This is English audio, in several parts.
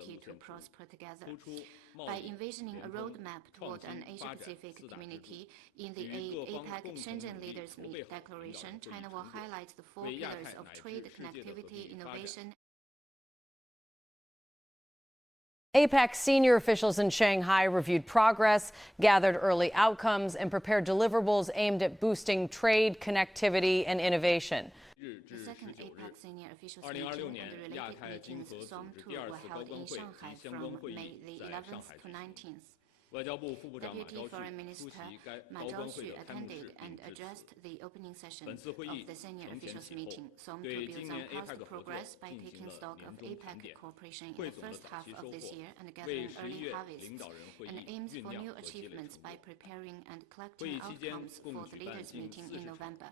community to prosper together. By envisioning a roadmap toward an Asia-Pacific community in the APEC Senior Leaders Meeting declaration, China will highlight the four pillars of trade, connectivity, innovation. APEC senior officials in Shanghai reviewed progress, gathered early outcomes, and prepared deliverables aimed at boosting trade, connectivity, and innovation. The second APEC Senior Officials Meeting and the related meetings SOM2 were held in Shanghai from May the 11th to 19th. Deputy Foreign Minister Ma Zhaoxu attended and addressed the opening session of the Senior Officials Meeting. SOM2 builds on past progress by taking stock of APEC cooperation in the first half of this year and gathering early harvests, and aims for new achievements by preparing and collecting outcomes for the leaders' meeting in November.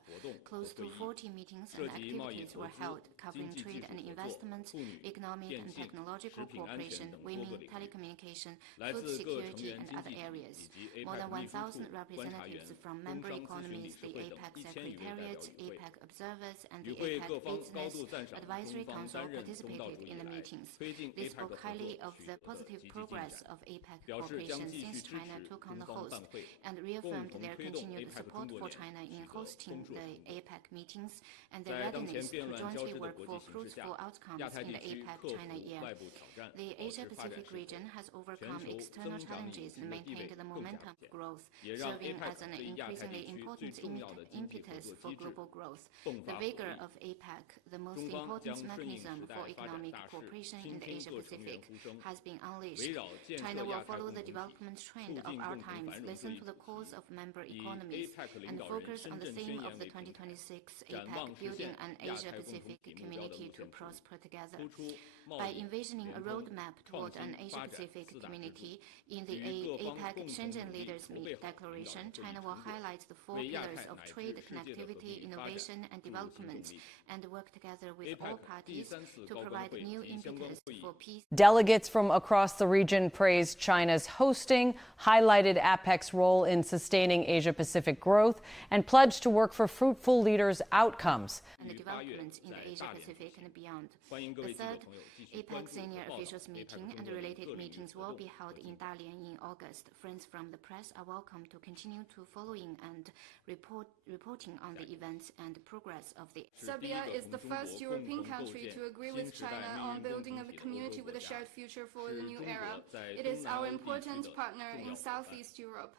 Close to 40 meetings and activities were held, covering trade and investment, economic and technological cooperation, women, telecommunication, food security, and other areas. More than 1,000 representatives from member economies, the APEC Secretariat, APEC observers, and the APEC Business Advisory Council participated in the meetings. They spoke highly of the positive progress of APEC cooperation since China took on the host, and reaffirmed their continued support for China in hosting the APEC meetings and their readiness to jointly work for fruitful outcomes in the APEC-China year. The Asia-Pacific region has overcome external challenges and maintained the momentum of growth, serving as an increasingly important impetus for global growth. The vigor of APEC, the most important mechanism for economic cooperation in the Asia-Pacific, has been unleashed. China will follow the development trend of our times, listen to the calls of member economies, and focus on the theme of the 2026 APEC, building an Asia-Pacific community to prosper together. By envisioning a roadmap toward an Asia-Pacific community in the APEC Senior Leaders Meeting declaration, China will highlight the four pillars of trade, connectivity, innovation, and development, and work together with all parties to provide new impetus for peace. Delegates from across the region praised China's hosting, highlighted APEC's role in sustaining Asia-Pacific growth, and pledged to work for fruitful leaders' outcomes. And the development in the Asia-Pacific and beyond. The third APEC Senior Officials Meeting and related meetings will be held in Dalian in August. Friends from the press are welcome to continue to following and reporting on the events and progress of the. Serbia is the first European country to agree with China on building a community with a shared future for the new era. It is our important partner in Southeast Europe.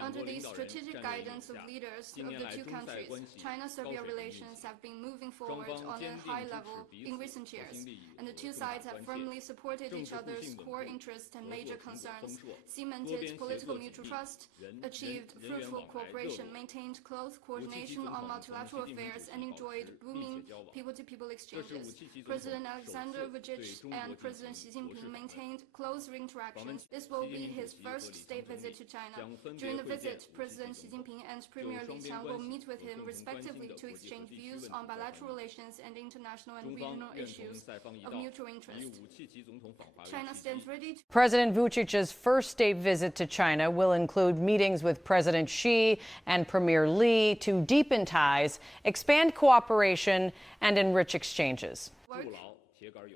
Under the strategic guidance of leaders of the two countries, China-Serbia relations have been moving forward on a high level in recent years, and the two sides have firmly supported each other's core interests and major concerns, cemented political mutual trust, achieved fruitful cooperation, maintained close coordination on multilateral affairs, and enjoyed booming people-to-people exchanges. President Aleksandar Vučić and President Xi Jinping maintained close interactions. This will be his first state visit to China. During the visit, President Xi Jinping and Premier Li Qiang will meet with him respectively to exchange views on bilateral relations and international and regional issues of mutual interest. China stands ready to. President Vučić's first state visit to China will include meetings with President Xi and Premier Li to deepen ties, expand cooperation, and enrich exchanges.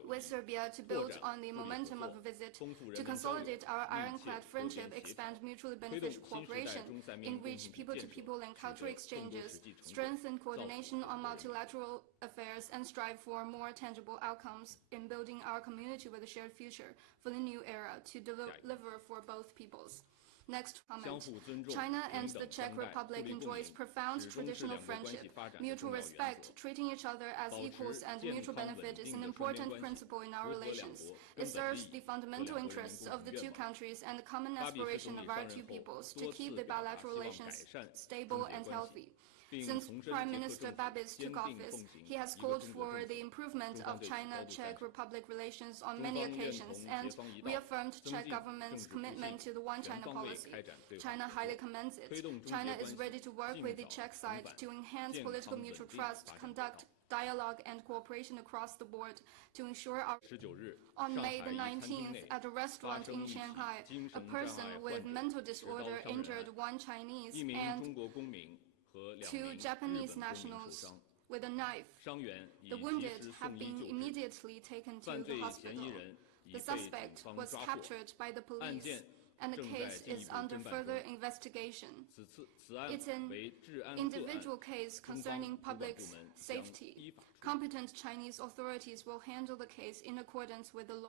With Serbia to build on the momentum of a visit, to consolidate our ironclad friendship, expand mutually beneficial cooperation, enrich people-to-people and cultural exchanges, strengthen coordination on multilateral affairs, and strive for more tangible outcomes in building our community with a shared future for the new era to deliver for both peoples. Next comment. China and the Czech Republic enjoys profound traditional friendship. Mutual respect, treating each other as equals and mutual benefit is an important principle in our relations. It serves the fundamental interests of the two countries and the common aspiration of our two peoples to keep the bilateral relations stable and healthy. Since Prime Minister Babiš took office, he has called for the improvement of China-Czech Republic relations on many occasions and reaffirmed Czech government's commitment to the One China policy. China highly commends it. China is ready to work with the Czech side to enhance political mutual trust, conduct dialogue and cooperation across the board to ensure our. On May the 19th, at a restaurant in Shanghai, a person with mental disorder injured one Chinese and two Japanese nationals with a knife. The wounded have been immediately taken to the hospital. The suspect was captured by the police, and the case is under further investigation. It's an individual case concerning public safety. Competent Chinese authorities will handle the case in accordance with the law.